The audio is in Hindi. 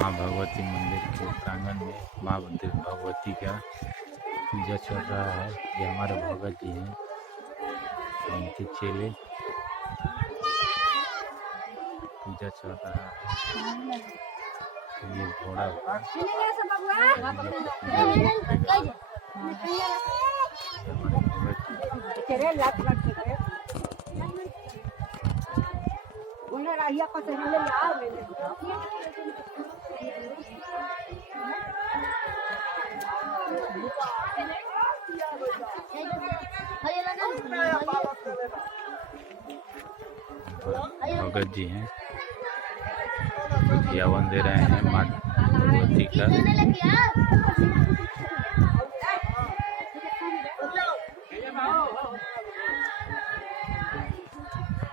माँ भगवती मंदिर के प्रांगण में माँ भगवती का पूजा चल रहा है। ये हमारे भगत जी हैं, उनके चेले पूजा चल रहा है। ये घोड़ा भगत जी हैं, हवन दे रहे हैं माँ भगवती का।